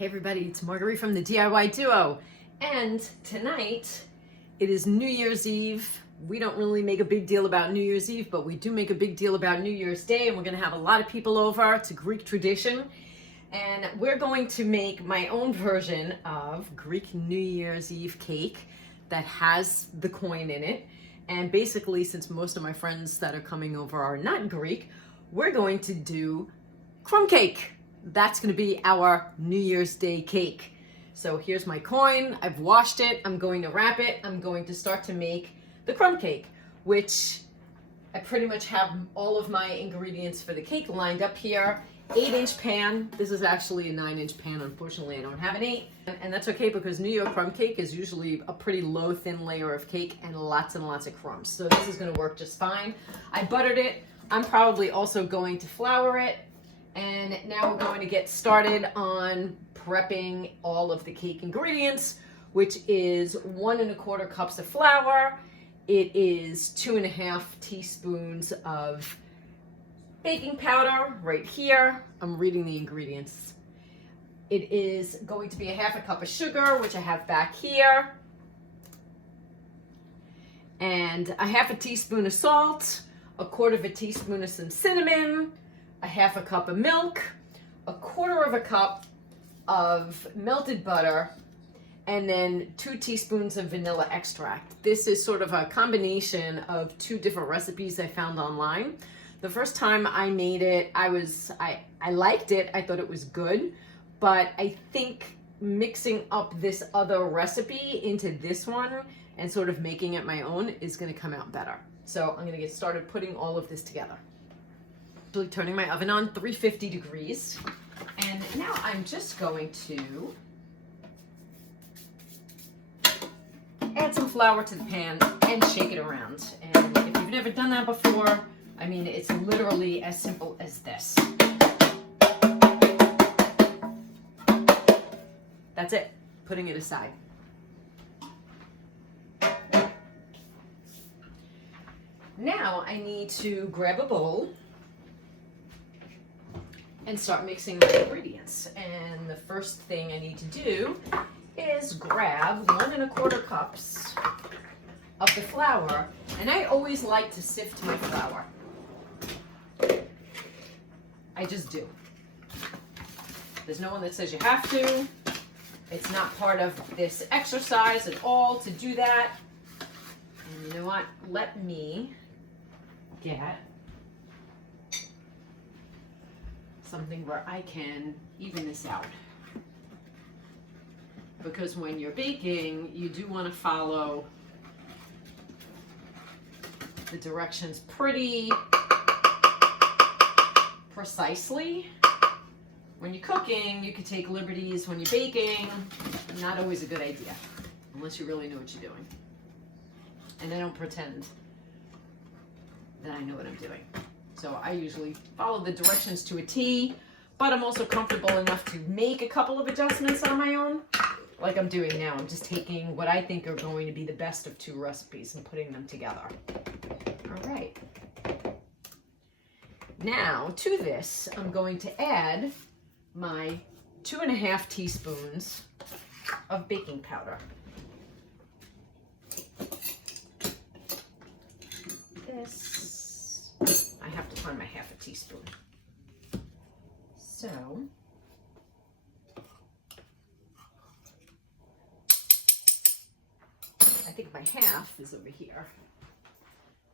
Hey everybody, it's Marguerite from the DIY Duo, and tonight it is New Year's Eve. We don't really make a big deal about New Year's Eve, but we do make a big deal about New Year's Day, and we're going to have a lot of people over. It's a Greek tradition, and we're going to make my own version of Greek New Year's Eve cake that has the coin in it. And basically, since most of my friends that are coming over are not Greek, we're going to do crumb cake. That's going to be our New Year's Day cake. So here's my coin. I've washed it. I'm going to wrap it. I'm going to start to make the crumb cake, which I pretty much have all of my ingredients for the cake lined up here. 8-inch pan. This is actually a 9-inch pan. Unfortunately, I don't have an 8. And that's okay because New York Crumb Cake is usually a pretty low, thin layer of cake and lots of crumbs. So this is going to work just fine. I buttered it. I'm probably also going to flour it. And now we're going to get started on prepping all of the cake ingredients, which is 1 1/4 cups of flour. It is 2.5 teaspoons of baking powder right here. I'm reading the ingredients. It is going to be 1/2 cup of sugar, which I have back here. And 1/2 teaspoon of salt, 1/4 teaspoon of some cinnamon, 1/2 cup of milk, 1/4 cup of melted butter, and then 2 teaspoons of vanilla extract. This is sort of a combination of 2 different recipes I found online. The first time I made it, I liked it. I thought it was good, but I think mixing up this other recipe into this one and sort of making it my own is going to come out better. So I'm going to get started putting all of this together. Turning my oven on 350 degrees, and now I'm just going to add some flour to the pan and shake it around. And if you've never done that before, I mean, it's literally as simple as this. That's it. Putting it aside. Now I need to grab a bowl and start mixing my ingredients. And the first thing I need to do is grab 1 1/4 cups of the flour. And I always like to sift my flour. I just do. There's no one that says you have to. It's not part of this exercise at all to do that. And you know what? Let me get something where I can even this out. Because when you're baking, you do want to follow the directions pretty precisely. When you're cooking, you can take liberties. When you're baking, not always a good idea, unless you really know what you're doing. And I don't pretend that I know what I'm doing. So I usually follow the directions to a T, but I'm also comfortable enough to make a couple of adjustments on my own, like I'm doing now. I'm just taking what I think are going to be the best of 2 recipes and putting them together. All right. Now, to this, I'm going to add my 2.5 teaspoons of baking powder. I have to find my 1/2 teaspoon. So, I think my 1/2 is over here,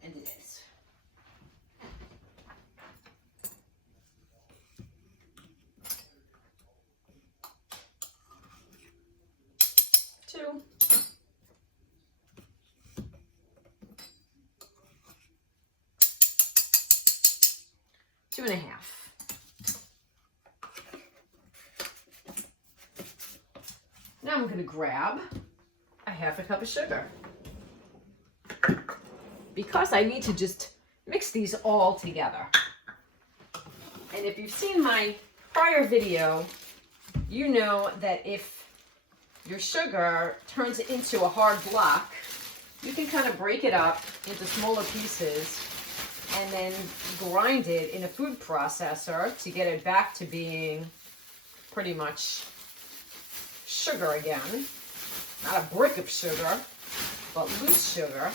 and it is. Two. 2.5. Now I'm going to grab 1/2 cup of sugar. Because I need to just mix these all together. And if you've seen my prior video, you know that if your sugar turns into a hard block, you can kind of break it up into smaller pieces and then grind it in a food processor to get it back to being pretty much sugar again. Not a brick of sugar, but loose sugar.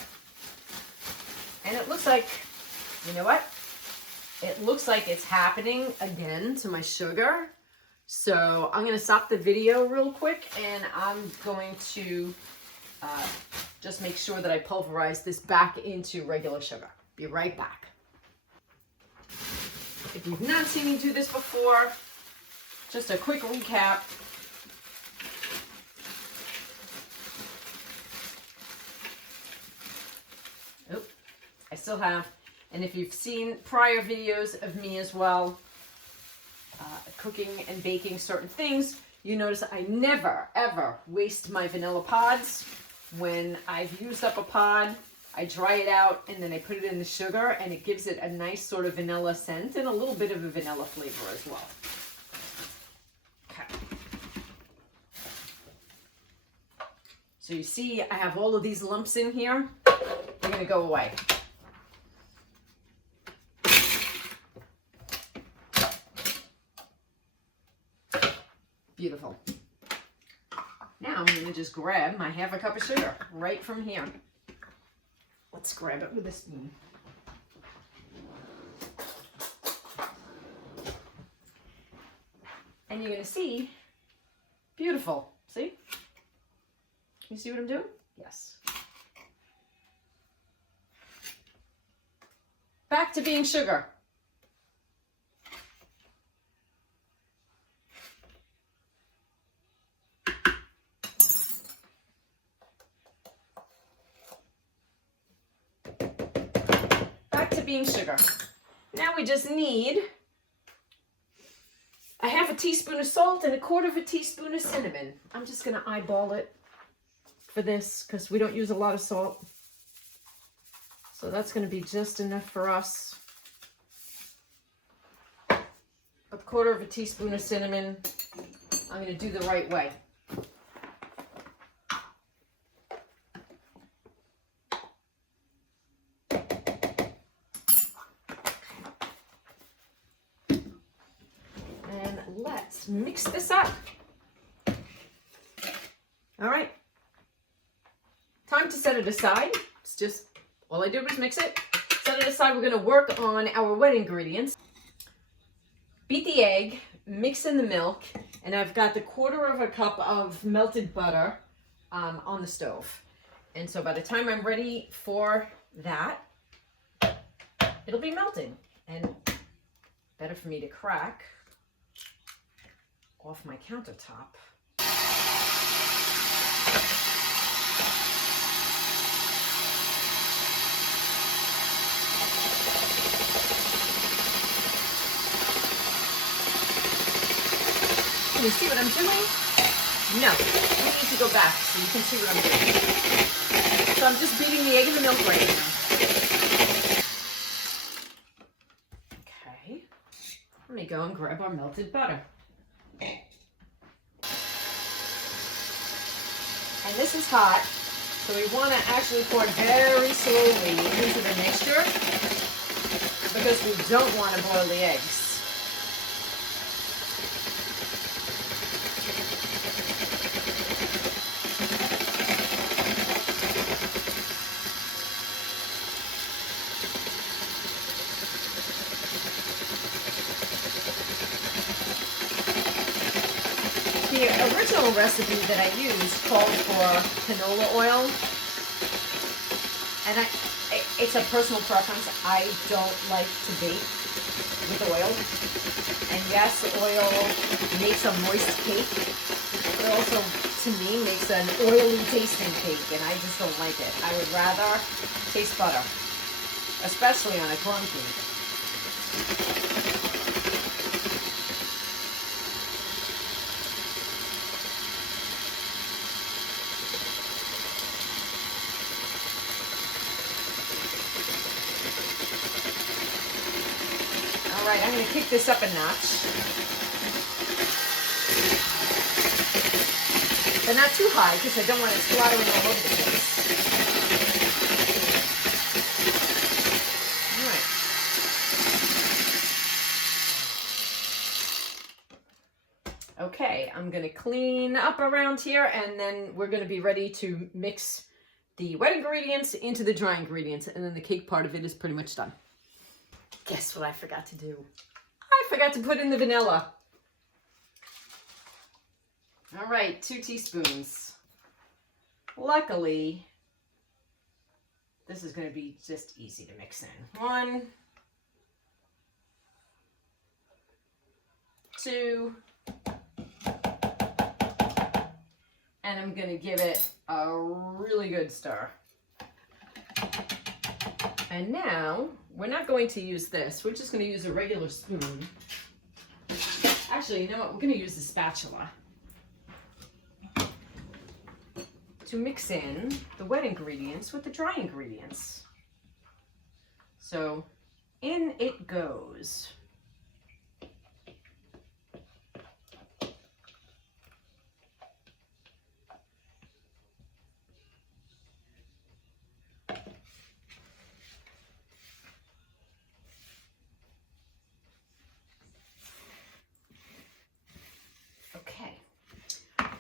And it looks like, you know what? It looks like it's happening again to my sugar. So I'm going to stop the video real quick, and I'm going to just make sure that I pulverize this back into regular sugar. Be right back. If you've not seen me do this before, just a quick recap. Oh, I still have, and if you've seen prior videos of me as well, cooking and baking certain things, you notice I never, ever waste my vanilla pods. When I've used up a pod, I dry it out and then I put it in the sugar, and it gives it a nice sort of vanilla scent and a little bit of a vanilla flavor as well. Okay. So you see I have all of these lumps in here. They're going to go away. Beautiful. Now I'm going to just grab my half a cup of sugar right from here. Let's grab it with a spoon. And you're going to see, beautiful. See? You see what I'm doing? Yes. Back to being sugar. Being sugar. Now we just need a half a teaspoon of salt and a quarter of a teaspoon of cinnamon. I'm just going to eyeball it for this because we don't use a lot of salt. So that's going to be just enough for us. A quarter of a teaspoon of cinnamon. I'm going to do the right way. Let's mix this up. All right. Time to set it aside. It's just, all I did was mix it. Set it aside. We're going to work on our wet ingredients. Beat the egg, mix in the milk, and I've got the quarter of a cup of melted butter on the stove. And so by the time I'm ready for that, it'll be melting. And better for me to crack off my countertop. Can you see what I'm doing? No, I need to go back so you can see what I'm doing. So I'm just beating the egg and the milk right now. Okay, let me go and grab our melted butter. And this is hot, so we want to actually pour very slowly into the mixture because we don't want to boil the eggs. The original recipe that I used called for canola oil, and it's a personal preference. I don't like to bake with oil, and yes, oil makes a moist cake, but it also, to me, makes an oily tasting cake, and I just don't like it. I would rather taste butter, especially on a crumb cake. All right, I'm going to kick this up a notch. But not too high because I don't want it splattering all over the place. All right. Okay, I'm gonna clean up around here and then we're gonna be ready to mix the wet ingredients into the dry ingredients, and then the cake part of it is pretty much done. Guess what I forgot to do? I forgot to put in the vanilla. All right, 2 teaspoons. Luckily, this is going to be just easy to mix in. 1, 2, and I'm going to give it a really good stir. And now, we're not going to use this. We're just going to use a regular spoon. Actually, you know what? We're going to use the spatula to mix in the wet ingredients with the dry ingredients. So, in it goes.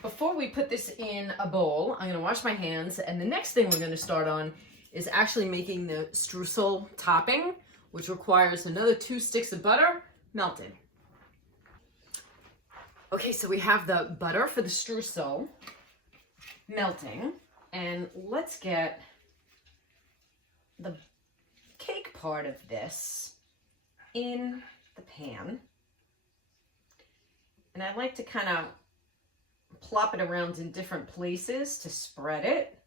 Before we put this in a bowl, I'm going to wash my hands, and the next thing we're going to start on is actually making the streusel topping, which requires another 2 sticks of butter melted. Okay, so we have the butter for the streusel melting, and let's get the cake part of this in the pan. And I like to kind of plop it around in different places to spread it,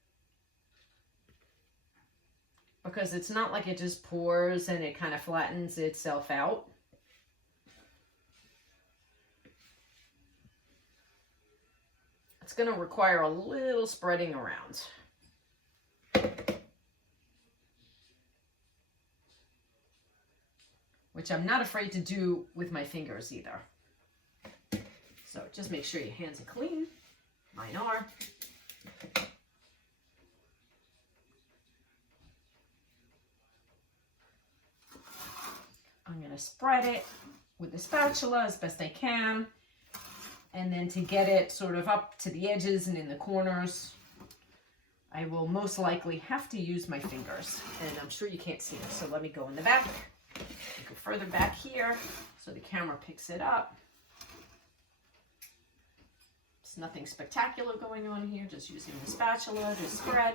because it's not like it just pours and it kind of flattens itself out. It's going to require a little spreading around. Which I'm not afraid to do with my fingers either. So just make sure your hands are clean. Mine are. I'm going to spread it with the spatula as best I can. And then to get it sort of up to the edges and in the corners, I will most likely have to use my fingers. And I'm sure you can't see this, so let me go in the back. Go further back here so the camera picks it up. Nothing spectacular going on here, just using the spatula to spread.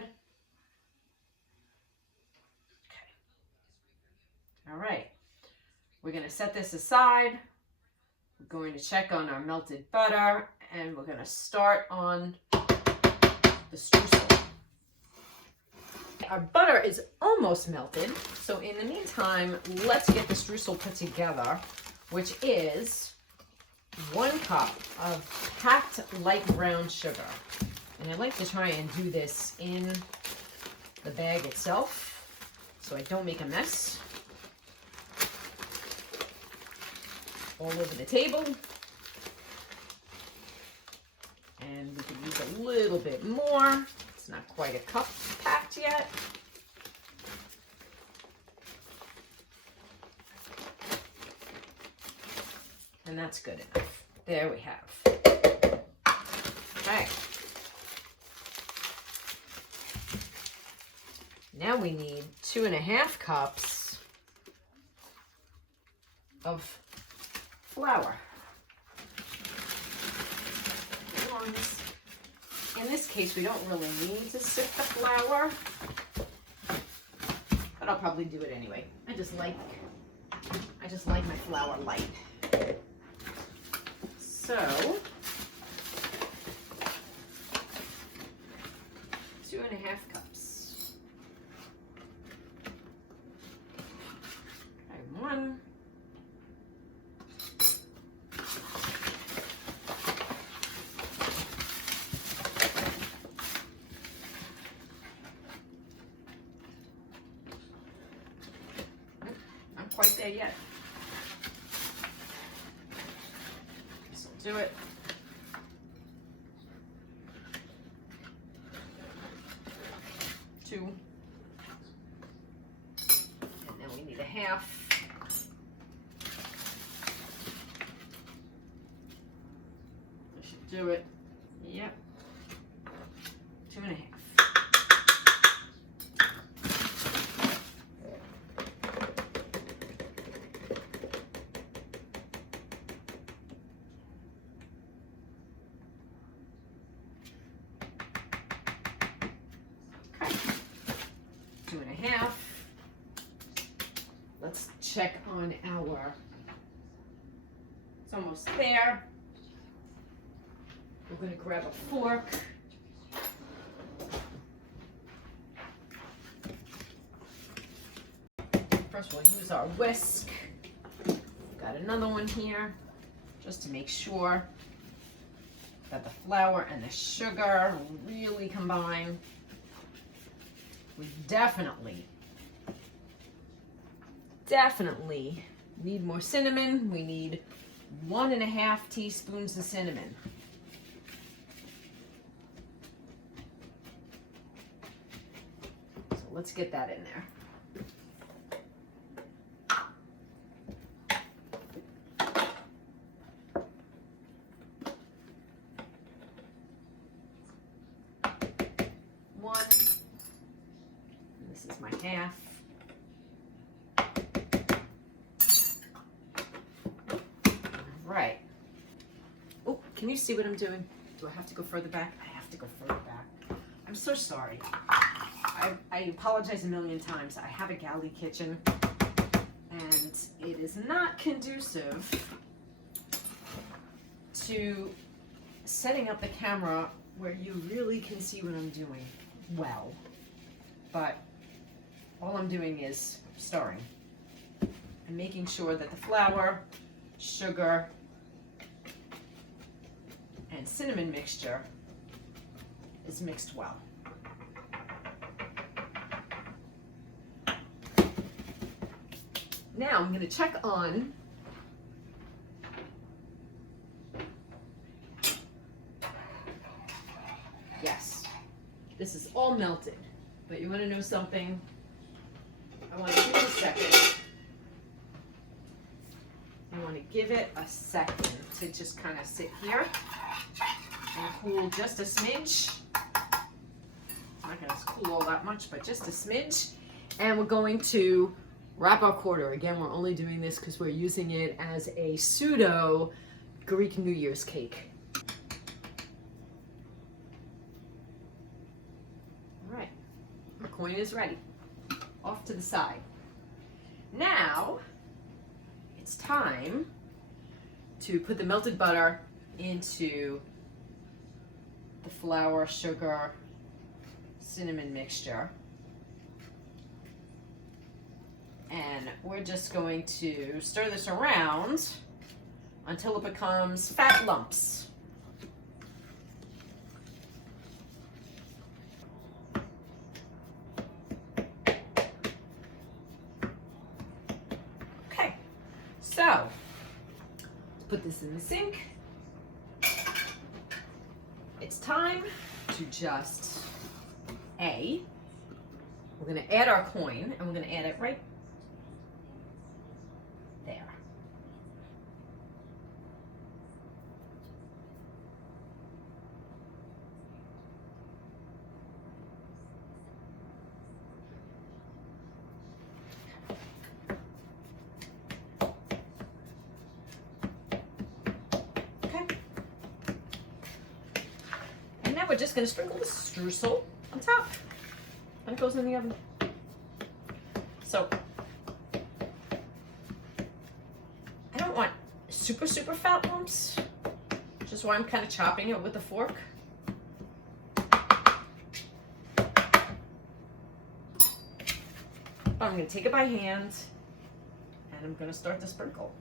Okay. All right. We're going to set this aside. We're going to check on our melted butter, and we're going to start on the streusel. Our butter is almost melted, so in the meantime, let's get the streusel put together, which is 1 cup of packed light brown sugar. And I like to try and do this in the bag itself so I don't make a mess all over the table. And we could use a little bit more. It's not quite a cup packed yet. And that's good enough. There we have. Okay. Now we need 2.5 cups of flour. In this case, we don't really need to sift the flour, but I'll probably do it anyway. I just like my flour light. So, 2.5 cups. Okay, 1. Not quite there yet. Do it. 2. And then we need 1/2. Do it. Yep. 2.5. Okay. 2.5. Let's check on our, it's almost there. We're going to grab a fork. First we'll use our whisk. Got another one here just to make sure that the flour and the sugar really combine. We definitely need more cinnamon. We need 1.5 teaspoons of cinnamon. So let's get that in there. One. And this is my half. Right. Oh, can you see what I'm doing? Do I have to go further back? I have to go further back. I'm so sorry. I apologize a million times. I have a galley kitchen and it is not conducive to setting up the camera where you really can see what I'm doing well. But all I'm doing is stirring and making sure that the flour, sugar, and cinnamon mixture is mixed well. Now I'm going to check on yes, this is all melted, but you want to know something? I want to give it a second. I want to give it a second to just kind of sit here and cool just a smidge. It's not going to cool all that much, but just a smidge. And we're going to wrap our quarter. Again, we're only doing this because we're using it as a pseudo Greek New Year's cake. All right, our coin is ready. Off to the side. Now, it's time to put the melted butter into the flour, sugar, cinnamon mixture. And we're just going to stir this around until it becomes fat lumps. Okay, so let's put this in the sink. It's time to just, we're gonna add our coin and we're gonna add it right there. Okay. And now we're just gonna sprinkle the streusel on top. And it goes in the oven. So I don't want super fat lumps, which is why I'm kind of chopping it with a fork. But I'm going to take it by hand and I'm going to start to sprinkle.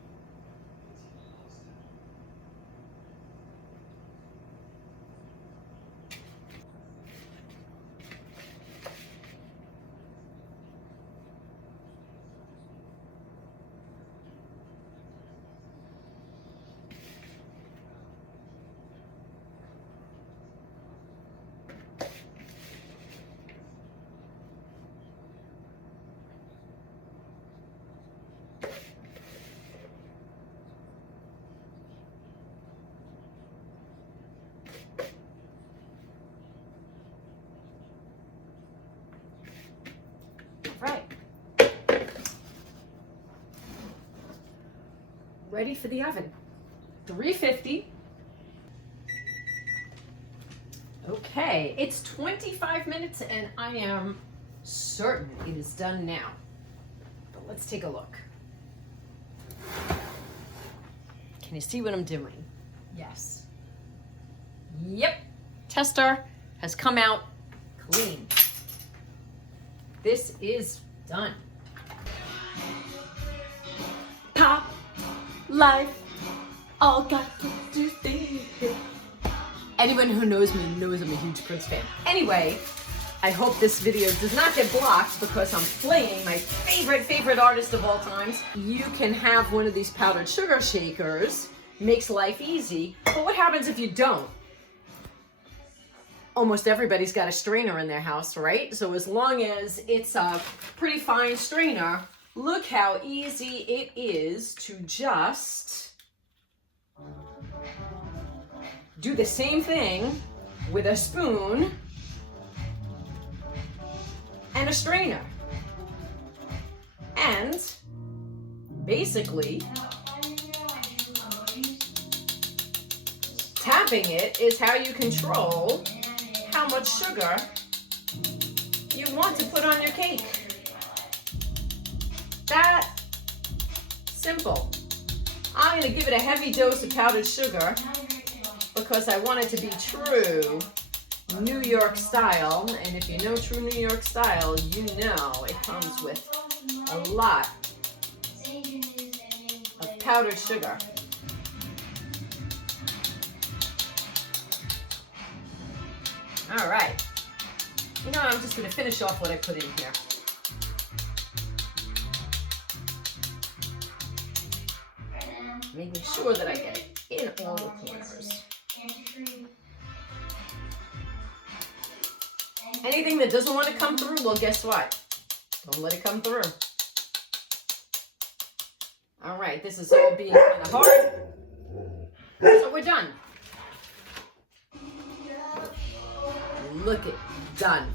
ready for the oven. 350. Okay, it's 25 minutes and I am certain it is done now. But let's take a look. Can you see what I'm doing? Yes. Yep. Tester has come out clean. This is done. Pop, life, all got to do things. Anyone who knows me knows I'm a huge Prince fan. Anyway, I hope this video does not get blocked because I'm playing my favorite artist of all times. You can have one of these powdered sugar shakers. Makes life easy. But what happens if you don't? Almost everybody's got a strainer in their house, right? So as long as it's a pretty fine strainer, look how easy it is to just do the same thing with a spoon and a strainer. And basically, tapping it is how you control how much sugar you want to put on your cake. That simple. I'm going to give it a heavy dose of powdered sugar because I want it to be true New York style. And if you know true New York style, you know it comes with a lot of powdered sugar. All right. You know what? I'm just going to finish off what I put in here. Making sure that I get it in all the corners. Anything that doesn't want to come through, well, guess what? Don't let it come through. All right. This is all being kind of hard. So we're done. Look it, done.